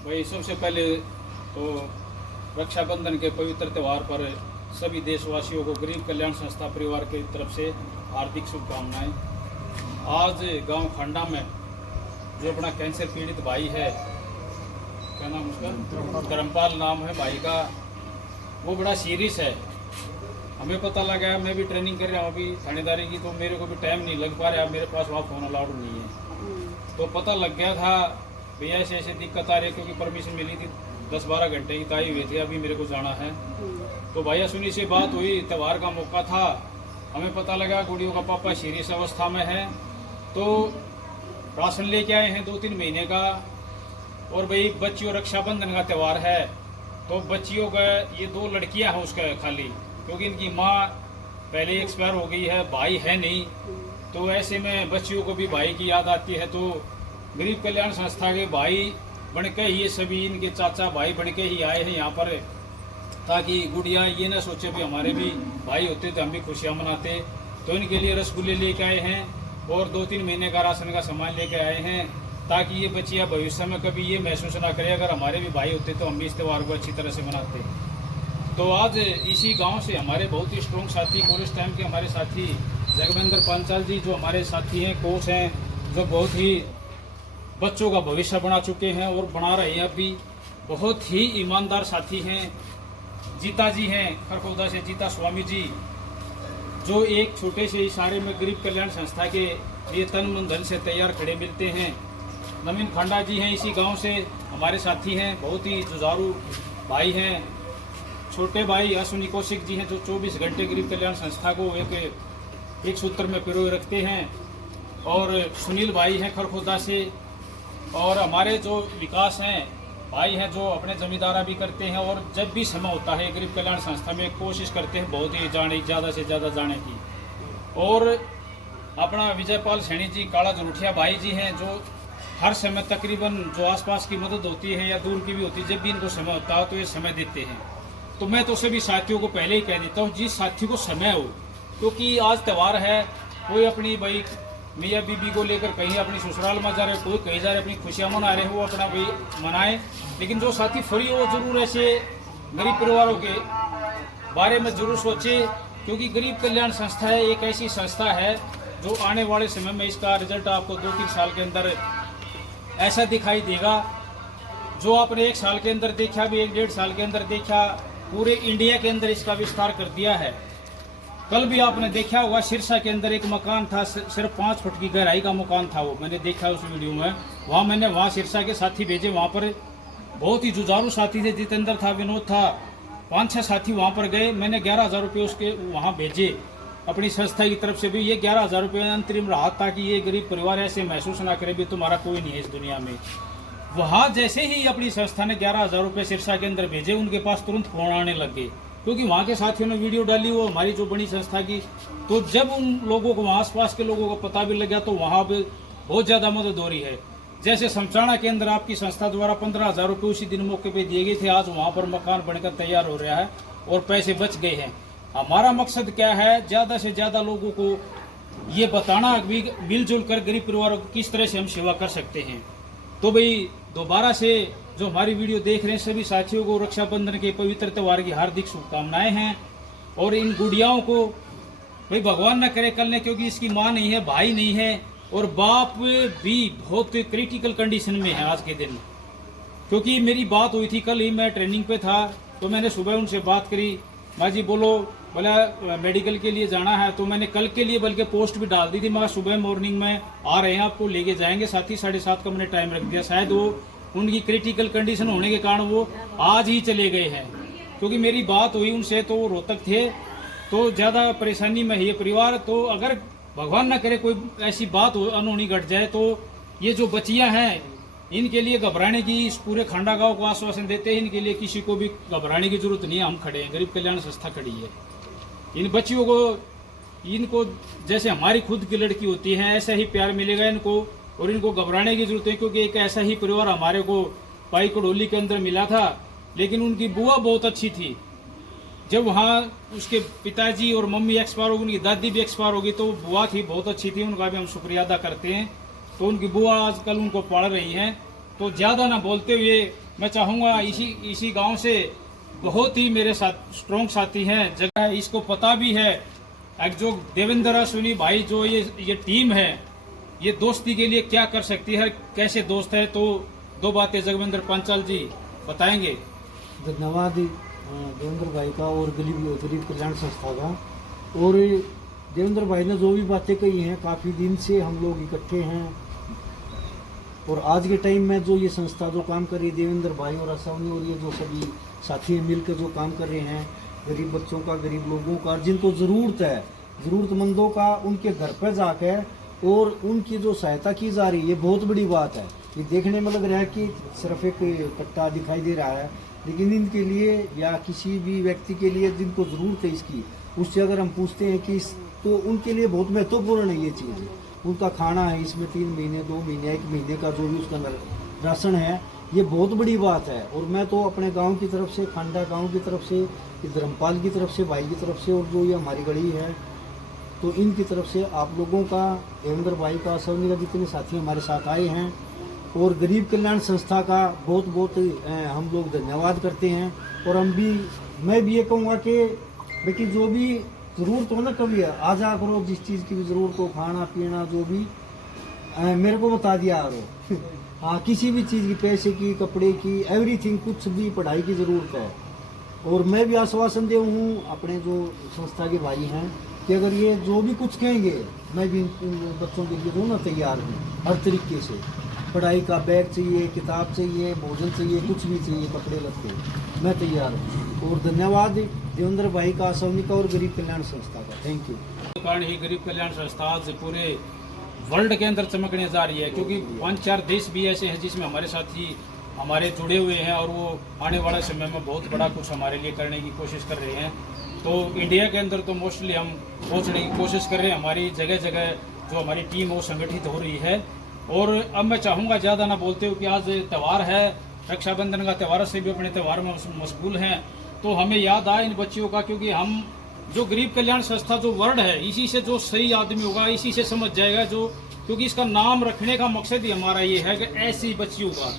भाई सबसे पहले तो रक्षाबंधन के पवित्र त्यौहार पर सभी देशवासियों को गरीब कल्याण संस्था परिवार की तरफ से हार्दिक शुभकामनाएं। आज गांव खंडा में जो अपना कैंसर पीड़ित भाई है, क्या नाम उसका, धर्मपाल नाम है भाई का, वो बड़ा सीरियस है। हमें पता लगा, मैं भी ट्रेनिंग कर रहा हूँ अभी थानेदारी की, तो मेरे को भी टाइम नहीं लग पा रहा, मेरे पास वहाँ फ़ोन अलाउड नहीं है। तो पता लग गया था भैया ऐसे ऐसे दिक्कत आ रही है, क्योंकि परमिशन मिली थी 10-12 घंटे की ताई हुई थी, अभी मेरे को जाना है। तो भैया सुनी से बात हुई, त्यौहार का मौका था, हमें पता लगा गुड़ियों का पापा सीरियस अवस्था में है। तो राशन लेके आए हैं 2-3 महीने का। और भाई बच्चियों रक्षाबंधन का त्यौहार है, तो बच्चियों का ये 2 लड़कियां हैं उसका खाली, क्योंकि इनकी माँ पहले एक्सपायर हो गई है, भाई है नहीं। तो ऐसे में बच्चियों को भी भाई की याद आती है। तो गरीब कल्याण संस्था के भाई बनके ये सभी इनके चाचा भाई बनके ही आए हैं यहाँ पर, ताकि गुड़िया ये ना सोचे भी हमारे भी भाई होते तो हम भी खुशियाँ मनाते। तो इनके लिए रसगुल्ले लेके आए हैं और 2-3 महीने का राशन का सामान लेके आए हैं, ताकि ये बच्चियाँ भविष्य में कभी ये महसूस ना करें अगर हमारे भी भाई होते तो हम भी इस त्यौहार को अच्छी तरह से मनाते। तो आज इसी गांव से हमारे बहुत ही स्ट्रॉन्ग साथी, कॉलेज टाइम के हमारे साथी जगवेंद्र पांचाल जी, जो हमारे साथी हैं, कोच हैं, जो बहुत ही बच्चों का भविष्य बना चुके हैं और बना रहे हैं अभी, बहुत ही ईमानदार साथी हैं। जीता जी हैं खरखौदा से, जीता स्वामी जी, जो एक छोटे से इशारे में गरीब कल्याण संस्था के लिए तन मन धन से तैयार खड़े मिलते हैं। नवीन खंडा जी हैं इसी गांव से, हमारे साथी हैं, बहुत ही जुझारू भाई हैं। छोटे भाई अश्विनी कौशिक जी हैं, जो 24 घंटे गरीब कल्याण संस्था को एक सूत्र में पिरोए रखते हैं। और सुनील भाई हैं खरखौदा से। और हमारे जो विकास हैं भाई हैं, जो अपने जमींदारा भी करते हैं, और जब भी समय होता है गरीब कल्याण संस्था में कोशिश करते हैं बहुत ही ज़्यादा से ज़्यादा जाने की। और अपना विजयपाल सैनी जी, काला जरूठिया भाई जी हैं, जो हर समय तकरीबन जो आसपास की मदद होती है या दूर की भी होती है, जब भी इनको समय होता है तो ये समय देते हैं। तो मैं तो सभी साथियों को पहले ही कह देता हूँ, जिस साथी को समय हो, क्योंकि आज त्यौहार है, कोई अपनी भाई मियाँ बीबी को लेकर कहीं अपनी ससुराल में जा रहे, कोई कहीं जा रहे, अपनी खुशियाँ मना रहे, वो अपना भाई मनाए। लेकिन जो साथी फ्री हो, जरूर ऐसे गरीब परिवारों के बारे में जरूर सोचे, क्योंकि गरीब कल्याण संस्था है एक ऐसी संस्था है जो आने वाले समय में इसका रिजल्ट आपको 2-3 साल के अंदर ऐसा दिखाई देगा, जो आपने 1 साल के अंदर देखा, भी 1-1.5 साल के अंदर देखा, पूरे इंडिया के अंदर इसका विस्तार कर दिया है। कल भी आपने देखा होगा, सिरसा के अंदर एक मकान था, सिर्फ 5 फुट की गहराई का मकान था, वो मैंने देखा उस वीडियो में। वहाँ सिरसा के साथी भेजे, वहाँ पर बहुत ही जुझारू साथी थे, जितेंद्र था, विनोद था, 5-6 साथी वहाँ पर गए। मैंने 11,000 रुपये उसके वहाँ भेजे अपनी संस्था की तरफ से भी। ये 11,000 रुपये अंतरिम राहत, ताकि ये गरीब परिवार ऐसे महसूस ना करे भी तुम्हारा कोई नहीं है इस दुनिया में। वहाँ जैसे ही अपनी संस्था ने 11,000 रुपये सिरसा के अंदर भेजे, उनके पास तुरंत फोन आने लग गए, क्योंकि वहाँ के साथियों ने वीडियो डाली वो हमारी जो बड़ी संस्था की। तो जब उन लोगों को, वहाँ आसपास के लोगों को पता भी लग गया, तो वहाँ पे बहुत ज़्यादा मदद हो रही है। जैसे समचाणा के अंदर आपकी संस्था द्वारा 15,000 रुपये उसी दिन मौके पे दिए गए थे, आज वहाँ पर मकान बनकर तैयार हो रहा है और पैसे बच गए हैं। हमारा मकसद क्या है, ज़्यादा से ज़्यादा लोगों को ये बताना, मिलजुल कर गरीब परिवारों को किस तरह से हम सेवा कर सकते हैं। तो भाई दोबारा से जो हमारी वीडियो देख रहे हैं सभी साथियों को रक्षाबंधन के पवित्र त्यौहार की हार्दिक शुभकामनाएं हैं। और इन गुड़ियाओं को भाई भगवान न करे कल ने, क्योंकि इसकी माँ नहीं है, भाई नहीं है, और बाप भी बहुत क्रिटिकल कंडीशन में है आज के दिन। क्योंकि मेरी बात हुई थी, कल ही मैं ट्रेनिंग पे था, तो मैंने सुबह उनसे बात करी, माँ जी बोलो, बोला मेडिकल के लिए जाना है। तो मैंने कल के लिए बल्कि पोस्ट भी डाल दी थी, मैं सुबह मॉर्निंग में आ रहे हैं, आपको लेके जाएंगे। 7:30 का मैंने टाइम रख दिया, शायद वो उनकी क्रिटिकल कंडीशन होने के कारण वो आज ही चले गए हैं। क्योंकि मेरी बात हुई उनसे तो वो रोहतक थे, तो ज़्यादा परेशानी में है ये परिवार। तो अगर भगवान ना करे कोई ऐसी बात हो, अनहोनी घट जाए, तो ये जो बच्चियाँ हैं इनके लिए घबराने की, इस पूरे खंडा गांव को आश्वासन देते हैं, इनके लिए किसी को भी घबराने की जरूरत नहीं है। हम खड़े हैं, गरीब कल्याण संस्था खड़ी है। इन बच्चियों को, इनको जैसे हमारी खुद की लड़की होती है, ऐसा ही प्यार मिलेगा इनको, और इनको घबराने की जरूरत है। क्योंकि एक ऐसा ही परिवार हमारे को पाई कड़ोली के अंदर मिला था, लेकिन उनकी बुआ बहुत अच्छी थी। जब वहाँ उसके पिताजी और मम्मी एक्सपायर हो गई, उनकी दादी भी एक्सपायर हो गई, तो बुआ थी, बहुत अच्छी थी, उनका भी हम शुक्रिया अदा करते हैं। तो उनकी बुआ आजकल उनको पढ़ रही हैं। तो ज़्यादा ना बोलते हुए मैं चाहूँगा इसी गांव से बहुत ही मेरे साथ स्ट्रॉन्ग साथी हैं, जगह है, इसको पता भी है। एक जो देवेंद्र सुनी भाई जो ये टीम है, ये दोस्ती के लिए क्या कर सकती है, कैसे दोस्त है, तो दो बातें जगविंदर पांचाल जी बताएंगे। धन्यवाद देवेंद्र भाई का और गरीब कल्याण संस्था का। और देवेंद्र भाई ने जो भी बातें कही हैं, काफ़ी दिन से हम लोग इकट्ठे हैं और आज के टाइम में जो ये संस्था जो काम कर रही है, देवेंद्र भाई और असवनी और ये जो सभी साथी मिलकर जो काम कर रहे हैं, गरीब बच्चों का, गरीब लोगों का, जिनको ज़रूरत है, ज़रूरतमंदों का, उनके घर पर जाकर और उनकी जो सहायता की जा रही है, ये बहुत बड़ी बात है। ये देखने में लग रहा है कि सिर्फ एक पट्टा दिखाई दे रहा है, लेकिन इनके लिए या किसी भी व्यक्ति के लिए जिनको ज़रूरत है इसकी, उससे अगर हम पूछते हैं कि तो उनके लिए बहुत महत्वपूर्ण है ये चीज़। उनका खाना है, इसमें 3 महीने 2 महीने 1 महीने का जो भी उसका राशन है, ये बहुत बड़ी बात है। और मैं तो अपने गांव की तरफ से, खांडा गांव की तरफ से, धर्मपाल की तरफ से, भाई की तरफ से, और जो ये हमारी गढ़ी है, तो इनकी तरफ से आप लोगों का, देवेंद्र भाई का, सवनी का, जितने साथी हमारे साथ आए हैं, और गरीब कल्याण संस्था का बहुत बहुत हम लोग धन्यवाद करते हैं। और मैं भी ये कहूँगा कि बेटी जो भी ज़रूरत हो ना, कभी आ जा करो, जिस चीज़ की भी ज़रूरत हो, खाना पीना जो भी, मेरे को बता दिया करो। हाँ, किसी भी चीज़ की, पैसे की, कपड़े की, एवरीथिंग, कुछ भी, पढ़ाई की ज़रूरत है। और मैं भी आश्वासन दे हूँ अपने जो संस्था के भाई हैं कि अगर ये जो भी कुछ कहेंगे, मैं भी इन बच्चों के लिए जो ना तैयार हूँ हर तरीके से। पढ़ाई का बैग चाहिए, किताब चाहिए, भोजन चाहिए, कुछ भी चाहिए, कपड़े लगते, मैं तैयार हूँ। और धन्यवाद देवेंद्र भाई का, सवनी का और गरीब कल्याण संस्था का। Thank you. कारण ही गरीब कल्याण संस्था आज पूरे वर्ल्ड के अंदर चमकने जा रही है, क्योंकि 5-4 देश भी ऐसे हैं जिसमें हमारे साथी हमारे जुड़े हुए हैं और वो आने वाले समय में बहुत बड़ा कुछ हमारे लिए करने की कोशिश कर रहे हैं। तो इंडिया के अंदर तो मोस्टली हम पहुंचने की कोशिश कर रहे हैं। हमारी जगह जगह जो हमारी टीम वो संगठित हो रही है। और अब मैं चाहूँगा ज़्यादा ना बोलते हुए कि आज त्यौहार है, रक्षाबंधन का त्यौहार से भी अपने त्यौहार में मशगूल हैं, तो हमें याद आए इन बच्चियों का, क्योंकि हम जो गरीब कल्याण संस्था जो वर्ड है, इसी से जो सही आदमी होगा इसी से समझ जाएगा, जो क्योंकि इसका नाम रखने का मकसद ही हमारा ये है कि ऐसी बच्चियों का।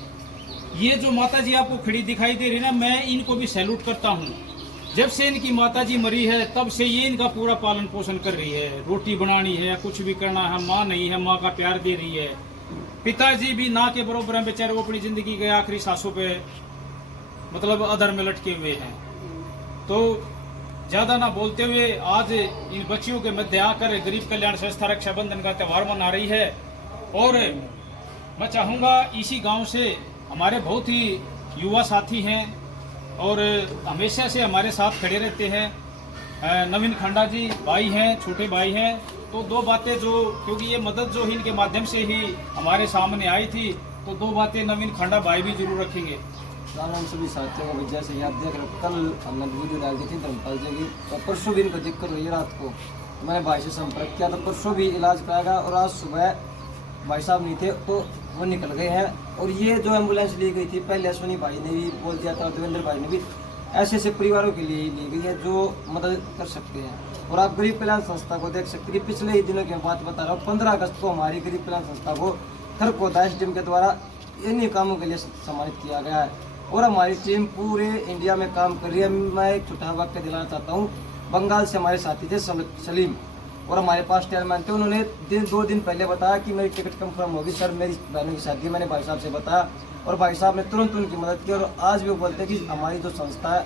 ये जो माता जी आपको खड़ी दिखाई दे रही है ना, मैं इनको भी सैल्यूट करता हूँ। जब से इनकी माता जी मरी है तब से ये इनका पूरा पालन पोषण कर रही है। रोटी बनानी है या कुछ भी करना है, माँ नहीं है, माँ का प्यार दे रही है। पिताजी भी ना के बराबर हैं बेचारे, वो अपनी जिंदगी के आखिरी सांसों पे मतलब अधर में लटके हुए हैं। तो ज़्यादा ना बोलते हुए आज इन बच्चियों के मध्य आकर गरीब कल्याण संस्था रक्षाबंधन का त्यौहार मना रही है। और मैं चाहूँगा इसी गांव से हमारे बहुत ही युवा साथी हैं और हमेशा से हमारे साथ खड़े रहते हैं। नवीन खंडा जी भाई हैं, छोटे भाई हैं। तो 2 बातें जो, क्योंकि ये मदद जो ही इनके माध्यम से ही हमारे सामने आई थी, तो 2 बातें नवीन खंडा भाई भी जरूर रखेंगे। हम सभी साथियों को जैसे याद देख रहे, कल हमने वीडियो डाल दी थी धर्मपाल जी की, तो परसों भी इनको दिक्कत हुई रात को, मैंने भाई से संपर्क किया, तो परसों भी इलाज कराएगा। और आज सुबह भाई साहब नहीं थे तो वो निकल गए हैं। और ये जो एम्बुलेंस ली गई थी, पहले अश्विनी भाई ने भी बोल दिया था, देवेंद्र भाई ने भी, ऐसे ऐसे परिवारों के लिए ली गई है जो मदद कर सकते हैं। और आप गरीब कल्याण संस्था को देख सकते हैं कि पिछले ही दिनों की बात बता रहा हूँ, 15 अगस्त को हमारी गरीब कल्याण संस्था को खरकोदा SDM के द्वारा इन्हीं कामों के लिए सम्मानित किया गया है। और हमारी टीम पूरे इंडिया में काम कर रही है। मैं एक छोटा वाक्य दिलाना चाहता हूँ। बंगाल से हमारे साथी थे सलीम, और हमारे पास चेयरमैन थे, उन्होंने 2 दिन पहले बताया कि मेरी टिकट कंफर्म होगी सर, मेरी बहनों की शादी। मैंने भाई साहब से बताया और भाई साहब ने तुरंत उनकी मदद की। और आज भी वो बोलते हैं कि हमारी जो संस्था है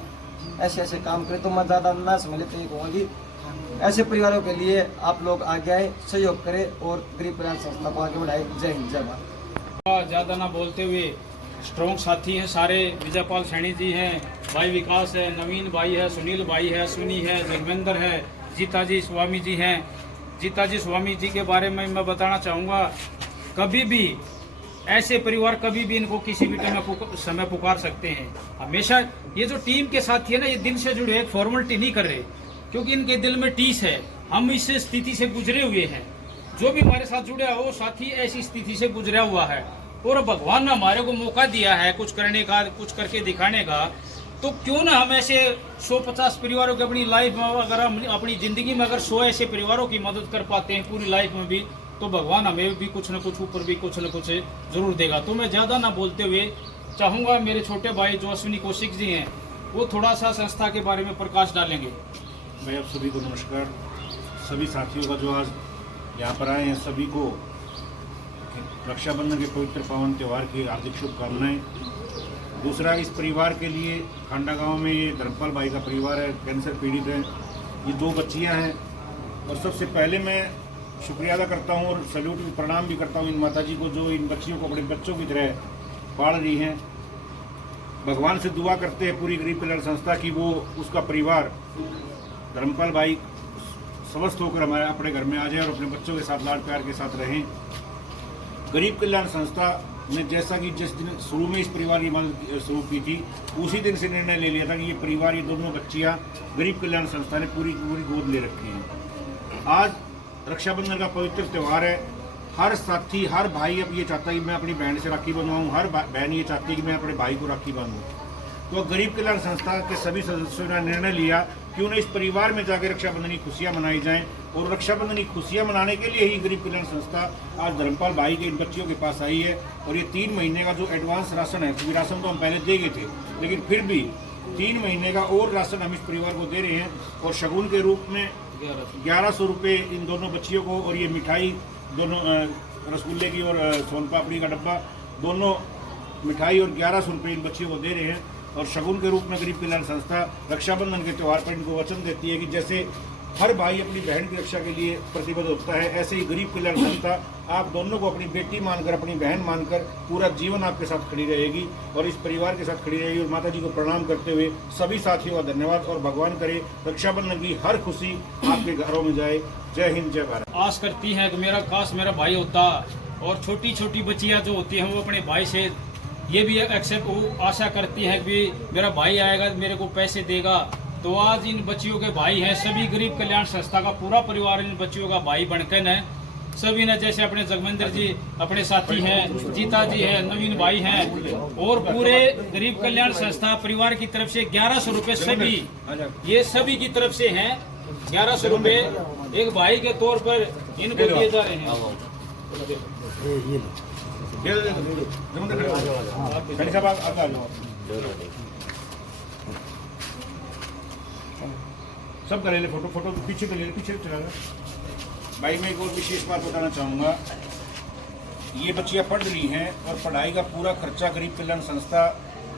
ऐसे ऐसे काम करे। तो मैं ज़्यादा ना समझ लेते ये कहूँगा कि ऐसे परिवारों के लिए आप लोग आगे आए, सहयोग करें और गरीब कल्याण संस्था को आगे बढ़ाएं। जय हिंद, जय भारत। ज़्यादा ना बोलते हुए स्ट्रॉन्ग साथी हैं सारे, विजयपाल सैनी जी हैं, भाई विकास है, नवीन भाई है, सुनील भाई है, अश्विनी है, जगवेंद्र है, जीताजी स्वामी जी हैं। जीताजी स्वामी जी के बारे में मैं बताना चाहूँगा, कभी भी ऐसे परिवार कभी भी इनको किसी भी समय पुकार सकते हैं। हमेशा ये जो टीम के साथी है ना, ये दिल से जुड़े, एक फॉर्मेलिटी नहीं कर रहे, क्योंकि इनके दिल में टीस है। हम इस स्थिति से गुजरे हुए हैं, जो भी हमारे साथ जुड़े वो साथी ऐसी स्थिति से गुजरा हुआ है। और भगवान ने हमारे को मौका दिया है कुछ करने का, कुछ करके दिखाने का, तो क्यों ना हम ऐसे 150 परिवारों की अपनी लाइफ में, अगर हम अपनी ज़िंदगी में अगर 100 ऐसे परिवारों की मदद कर पाते हैं पूरी लाइफ में भी, तो भगवान हमें भी कुछ न कुछ ऊपर भी कुछ न कुछ जरूर देगा। तो मैं ज़्यादा ना बोलते हुए चाहूँगा मेरे छोटे भाई जो अश्विनी कौशिक जी हैं वो थोड़ा सा संस्था के बारे में प्रकाश डालेंगे। मैं आप सभी को नमस्कार। सभी साथियों का जो आज यहाँ पर आए हैं सभी को रक्षाबंधन के पवित्र पावन त्यौहार की हार्दिक शुभकामनाएं। दूसरा, इस परिवार के लिए खांडा गांव में ये धर्मपाल भाई का परिवार है, कैंसर पीड़ित है, ये 2 बच्चियां हैं। और सबसे पहले मैं शुक्रिया अदा करता हूँ और सैल्यूट प्रणाम भी करता हूँ इन माताजी को जो इन बच्चियों को अपने बच्चों की तरह पाल रही हैं। भगवान से दुआ करते हैं पूरी गरीब कल्याण संस्था की वो उसका परिवार धर्मपाल भाई स्वस्थ होकर हमारे अपने घर में आ जाए और अपने बच्चों के साथ लाड प्यार के साथ रहें। गरीब कल्याण संस्था ने जैसा कि जिस दिन शुरू में इस परिवार की मदद शुरू की थी उसी दिन से निर्णय ले लिया था कि ये परिवार, ये दोनों बच्चियां गरीब कल्याण संस्था ने पूरी गोद ले रखी हैं। आज रक्षाबंधन का पवित्र त्यौहार है। हर साथी, हर भाई अब ये चाहता है कि मैं अपनी बहन से राखी बंधवाऊँ, हर बहन ये चाहती है कि मैं अपने भाई को राखी बांधूँ। तो गरीब कल्याण संस्था के सभी सदस्यों ने निर्णय लिया कि उन्हें इस परिवार में जाकर रक्षाबंधन की खुशियाँ मनाई जाएं और रक्षाबंधन की खुशियाँ मनाने के लिए ही गरीब कल्याण संस्था आज धर्मपाल भाई के इन बच्चियों के पास आई है। और ये 3 महीने का जो एडवांस राशन है, क्योंकि राशन तो हम पहले दे गए थे, लेकिन फिर भी 3 महीने का और राशन हम इस परिवार को दे रहे हैं। और शगुन के रूप में 1100 रुपये इन दोनों बच्चियों को, और ये मिठाई दोनों रसगुल्ले की और सोन पापड़ी का डब्बा, दोनों मिठाई और 1100 रुपये इन बच्चियों को दे रहे हैं। और शगुन के रूप में गरीब कल्याण संस्था रक्षाबंधन के त्यौहार पर इनको वचन देती है कि जैसे हर भाई अपनी बहन की रक्षा के लिए प्रतिबद्ध होता है, ऐसे ही गरीब कल्याण संस्था आप दोनों को अपनी बेटी मानकर, अपनी बहन मानकर पूरा जीवन आपके साथ खड़ी रहेगी और इस परिवार के साथ खड़ी रहेगी। और माता जी को प्रणाम करते हुए सभी साथियों का धन्यवाद और भगवान करे रक्षाबंधन की हर खुशी आपके घरों में जाए। जय हिंद, जय भारत। आस करती हैं कि मेरा काश मेरा भाई होता, और छोटी छोटी बच्चियां जो होती हैं वो अपने भाई से ये भी एक्सेप्ट वो आशा करती हैं कि मेरा भाई आएगा मेरे को पैसे देगा। तो आज इन बच्चियों के भाई हैं, सभी गरीब कल्याण संस्था का पूरा परिवार इन बच्चियों का भाई बनकर है। सभी ने, जैसे अपने जगमेंद्र जी अपने साथी हैं, जीता जी है, नवीन भाई हैं, और पूरे गरीब कल्याण संस्था परिवार की तरफ से 1100 रुपये सभी, ये सभी की तरफ से हैं 1100 रुपये एक भाई के तौर पर इनको दिए जा रहे हैं। सब कर ले फोटो, फोटो पीछे कर ले, पीछे चला भाई। मैं एक और विशेष बात बताना चाहूँगा, ये बच्चियाँ पढ़ रही हैं और पढ़ाई का पूरा खर्चा गरीब कल्याण संस्था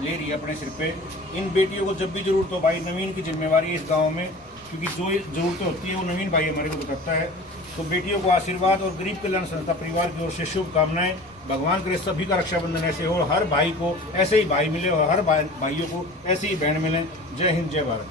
ले रही है अपने सिर पे। इन बेटियों को जब भी जरूरत हो, भाई नवीन की जिम्मेवारी है इस गांव में, क्योंकि जो जरूरतें होती है वो नवीन भाई हमारे को बताता है। तो बेटियों को आशीर्वाद और गरीब कल्याण संस्था परिवार की ओर से शुभकामनाएं। भगवान करे सभी का रक्षाबंधन ऐसे हो, हर भाई को ऐसे ही भाई मिले और हर भाइयों को ऐसे ही बहन मिले। जय हिंद, जय भारत।